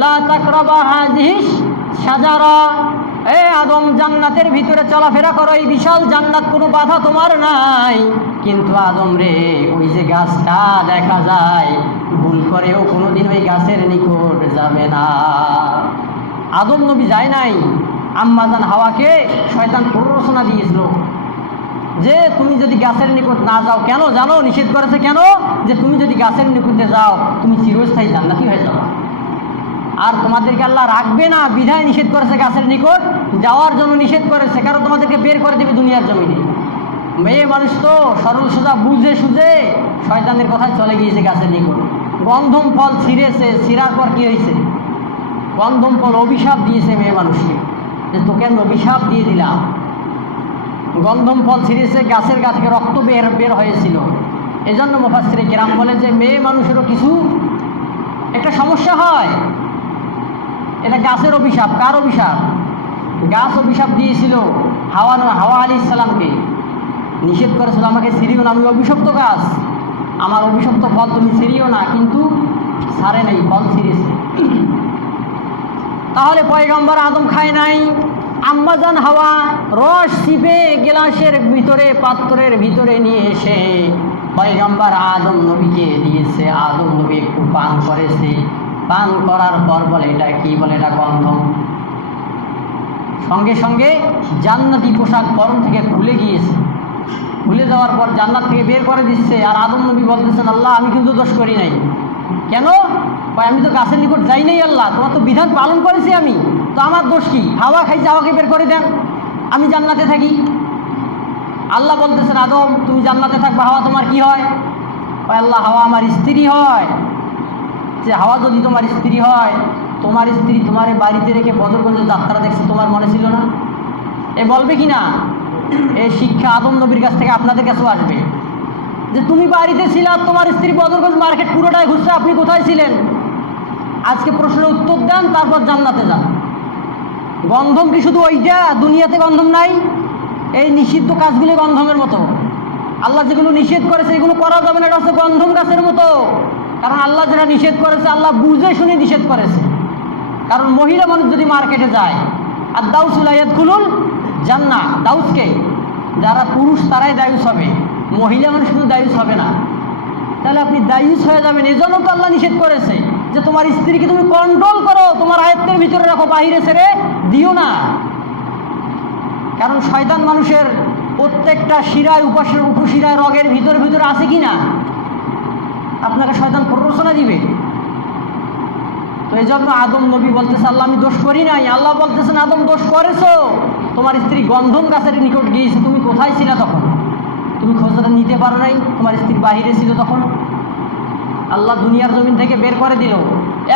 লা তাকরাবা হাযিহিস শাজারা। এ আদম, জান্নাতের ভিতরে চলাফেরা করো, এই বিশাল জান্নাত, কোনো বাধা তোমার নাই। কিন্তু আদম রে, ওই যে গাছটা দেখা যায়, ভুল করেও কোনোদিন ওই গাছের নিকট যাবে না। আদম নবী যায় নাই আম্মাজান হাওয়াকে শয়তান প্ররোচনা দিয়েছিল যে, তুমি যদি গাছের নিকট না যাও কেন? জানো? নিষেধ করেছে কেন? যে, তুমি যদি গাছের নিকটে যাও, তুমি চিরস্থায়ী জান্নাতি হয়ে যাও আর তোমাদেরকে আল্লাহ রাখবে না, বিধায় নিষেধ করেছে গাছের নিকট, যাওয়ার জন্য নিষেধ করেছে, কারণ তোমাদেরকে বের করে দেবে দুনিয়ার জমিনে। মেয়ে মানুষ তো সরল সোজা বুঝে সুঝে শয়তানের কথায় চলে গিয়েছে গাছের নিকট। গন্ধম ফল ছিঁড়েছে, ছিঁড়ার পর কী হয়েছে? গন্ধম ফল অভিশাপ দিয়েছে মেয়ে মানুষকে। যে তোকে আমি অভিশাপ দিয়ে দিলাম। গন্ধম ফল ছিঁড়েছে, গাছের গা থেকে রক্ত বের বের হয়েছিল। এজন্য মুফাসিরে কেরাম বলে যে, মেয়ে মানুষেরও কিছু একটা সমস্যা হয়। এটা গাছের অভিশাপ, কার অভিশাপ? গাছ অভিশাপ দিয়েছিল হাওয়া হাওয়া আলী ইসলামকে নিষেধ করেছিল আমাকে সিরিও না, আমি অভিশপ্ত গাছ। আমার অভিশপ্ত ফল তুমি সিরিও না, কিন্তু সারে নাই, ফল ছিঁড়েছে। তাহলে পয়গম্বর আদম খায় নাই। আম্মাজান হাওয়া রস চিপে গ্লাসের ভিতরে পাত্রের ভিতরে নিয়ে এসে পয়গম্বর আদম নবীকে দিয়েছে। আদম নবী একটু পান করেছে। পান করার পর বলে, এটা কি বলে, এটা গন্ধম। সঙ্গে সঙ্গে জান্নাতি পোশাক পরম থেকে খুলে গিয়েছে। খুলে যাওয়ার পর জান্নাত থেকে বের করে দিচ্ছে। আর আদম নবী বলতেছেন, আল্লাহ, আমি কিন্তু দোষ করি নাই। কেন? আমি তো গাছের নিকট যাই নাই, আল্লাহ। তোমার তো বিধান পালন করেছি আমি। তো আমার দোষ কি? হাওয়া খাইছে, হাওয়াকে বের করে দেন। আমি জান্নাতে থাকি। আল্লাহ বলতেছেন, আদম তুমি জান্নাতে থাকবে, হাওয়া তোমার কি হয়? আল্লাহ, হাওয়া আমার স্ত্রী হয়। যে হাওয়া যদি তোমার স্ত্রী হয়, তোমার স্ত্রী তোমার বাড়িতে রেখে বদরগঞ্জের যাত্রা দেখছে, তোমার মনে ছিল না? এ বলবে কি না? এই শিক্ষা আদম নবীর কাছ থেকে আপনাদের কাছেও আসবে। যে তুমি বাড়িতে ছিল, আর তোমার স্ত্রী বদরগঞ্জ মার্কেট পুরোটাই ঘুরছে, আপনি কোথায় ছিলেন? আজকে প্রশ্নের উত্তর দেন, তারপর জান্নাতে যান। গন্ধম কি শুধু ওইটা দুনিয়াতে গন্ধম নাই? এই নিষিদ্ধ কাজগুলি গন্ধমের মতো। আল্লাহ যেগুলো নিষেধ করেছে, এগুলো করা যাবে না, এটা হচ্ছে গন্ধম গাছের মতো। কারণ আল্লাহ যেটা নিষেধ করেছে, আল্লাহ বুঝে শুনে নিষেধ করেছে। কারণ মহিলা মানুষ যদি মার্কেটে যায়, আর দাউসুল আয়াত খুলুন জান্না দাউসকে। যারা পুরুষ, তারাই দায়ুস হবে। মহিলা মানুষ কিন্তু দায়ুস হবে না। তাহলে আপনি দায়ুস হয়ে যাবেন। এজন্য তো আল্লাহ নিষেধ করেছে যে তোমার স্ত্রীকে তুমি কন্ট্রোল করো, তোমার আয়ত্তের ভিতরে রাখো, বাহিরে ছেড়ে দিও না। কারণ শয়তান মানুষের প্রত্যেকটা শিরায় উপাসের উপশিরায়, রগের ভিতরে ভিতরে আছে কি না আপনাকে শয়তান প্ররোচনা দিবে? তো এই জন্য আদম নবী বলতেছে, আল্লাহ, আমি দোষ করি নাই। আল্লাহ বলতেছেন, আদম, দোষ করেছ? তোমার স্ত্রী গন্ধম গাছের নিকট গিয়েছে, তুমি কোথায় ছিলে তখন? তুমি খোঁজটা নিতে পারো নাই? তোমার স্ত্রী বাহিরে ছিল তখন? আল্লাহ দুনিয়ার জমিন থেকে বের করে দিল।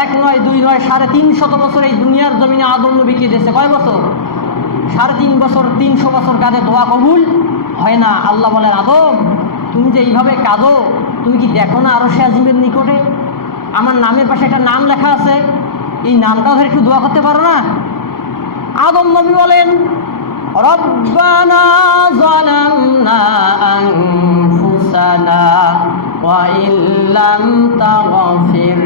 এক নয়, দুই নয়, সাড়ে তিন শত বছর এই দুনিয়ার জমিনে আদম নবীকে দিয়েছে কয় বছর? সাড়ে তিন বছর, তিনশো বছর কাঁধে দোয়া কবুল? হয় না। আল্লাহ বলেন, আদম, তুমি যে এইভাবে কাঁদো তুমি কি দেখো না আরও আজিমের নিকটে? আমার নামের পাশে একটা নাম লেখা আছে। এই নামটা ধরে একটু দোয়া করতে পারো না? আদম নবী বলেন, রব্বানা জালামনা আনফুসানা ওয়া ইল্লাম তাগফির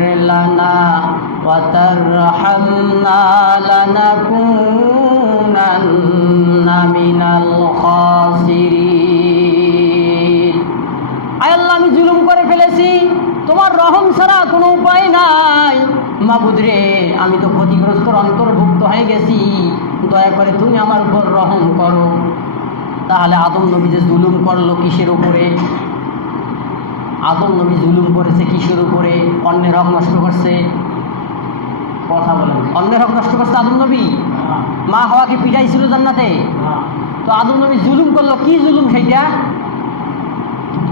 জুলুম করে ফেলেছি। তোমার রহম ছাড়া কোনো উপায় নাই। মাবুদ রে আমি তো ক্ষতিগ্রস্ত অন্তর্ভুক্ত হয়ে গেছি। দয়া করে তুমি আমার উপর রহম করো। তাহলে আদম নবী যে জুলুম করল কিসের উপরে? আদম নবী জুলুম করেছে কিসের উপরে? অন্যের হক নষ্ট করছে? কথা বলেন। অন্যের হক নষ্ট করছে আদম নবী? মা হওয়াকে পিটাইছিল জান্নাতে? তো আদম নবী জুলুম করল কি জুলুম সেইটা?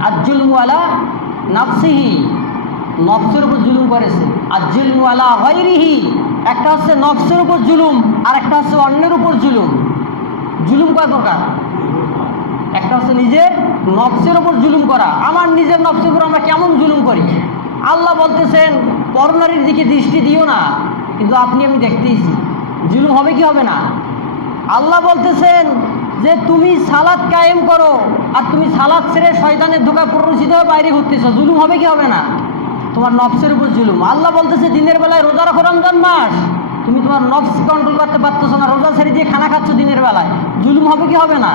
আজ্জুলমুয়ালা নাফসিহি। নফসের উপর জুলুম করেছে। আজ্জুলমুয়ালা হয়রিহি একটা হচ্ছে নফসের উপর জুলুম আর একটা হচ্ছে অন্যের উপর জুলুম। জুলুম কয় প্রকার? একটা হচ্ছে নিজের নফসের উপর জুলুম করা। আমার নিজের নফসের উপর আমরা কেমন জুলুম করি? আল্লাহ বলতেছেন, পরনারীর দিকে দৃষ্টি দিও না। কিন্তু আপনি আমি দেখতেইছি। জুলুম হবে কি হবে না? আল্লাহ বলতেছেন যে তুমি সালাদ কায়েম করো আর তুমি সালাদ ছেড়ে শয়তানের ধোকা প্ররোচিত হয়ে বাইরে ঘুরতেছ, জুলুম হবে কি হবে না? তোমার নফসের উপর জুলুম। আল্লাহ বলতেছে, দিনের বেলায় রোজা রাখো রমজান মাস। তুমি তোমার নফস কন্ট্রোল করতে পারতেছো না, রোজা ছেড়ে দিয়ে খানা খাচ্ছ দিনের বেলায়। জুলুম হবে কি হবে না?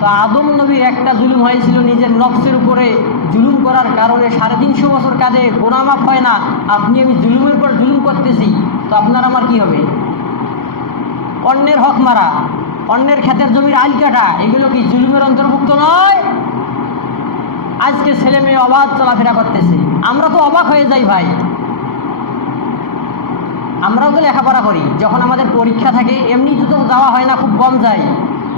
তো আদম নবীর একটা জুলুম হয়েছিল নিজের নফসের উপরে জুলুম করার কারণে সাড়ে তিনশো বছর কাজে গোনামাপ হয় না। আপনি, আমি জুলুমের পর জুলুম করতেছি, তো আপনার আমার কি হবে? অন্যের হক মারা। অন্যের ক্ষেতের জমির আইল কাটা, এগুলো কি জুলুমের অন্তর্ভুক্ত নয়? আজকে ছেলে মেয়ে অবাধ চলাফেরা করতেছে। আমরা তো অবাক হয়ে যাই ভাই। আমরাও তো লেখাপড়া করি। যখন আমাদের পরীক্ষা থাকে, এমনি তো যাওয়া হয় না, খুব কম যাই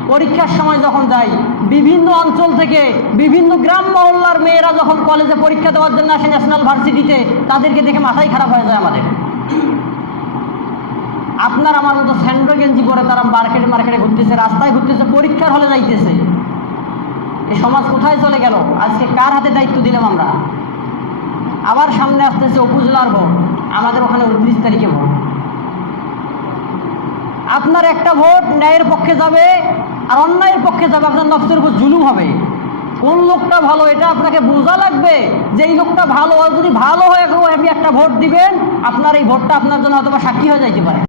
পরীক্ষার সময় যখন যাই, বিভিন্ন অঞ্চল থেকে বিভিন্ন গ্রাম মহল্লার মেয়েরা যখন কলেজে পরীক্ষা দেওয়ার জন্য আসে ন্যাশনাল ভার্সিটিতে তাদেরকে দেখে মাথাই খারাপ হয়ে যায় আমাদের। আপনার আমার মতো স্যান্ডো গেঞ্জি পরে তারা মার্কেটে মার্কেটে ঘুরতেছে, রাস্তায় ঘুরতেছে, পরীক্ষার হলে যাইতেছে। এই সমাজ কোথায় চলে গেল? আজকে কার হাতে দায়িত্ব দিলাম আমরা? আবার সামনে আসতেছে উপজেলার ভোট, আমাদের ওখানে উনত্রিশ তারিখে ভোট। আপনার একটা ভোট ন্যায়ের পক্ষে যাবে, আর অন্যায়ের পক্ষে যাবে, আপনার নফসের উপর জুলুম হবে। কোন লোকটা ভালো, এটা আপনাকে বোঝা লাগবে যে এই লোকটা ভালো। যদি ভালো হয়ে, আপনি একটা ভোট দিবেন, আপনার এই ভোটটা আপনার জন্য হয়তো বা সাক্ষী হয়ে যাইতে পারে।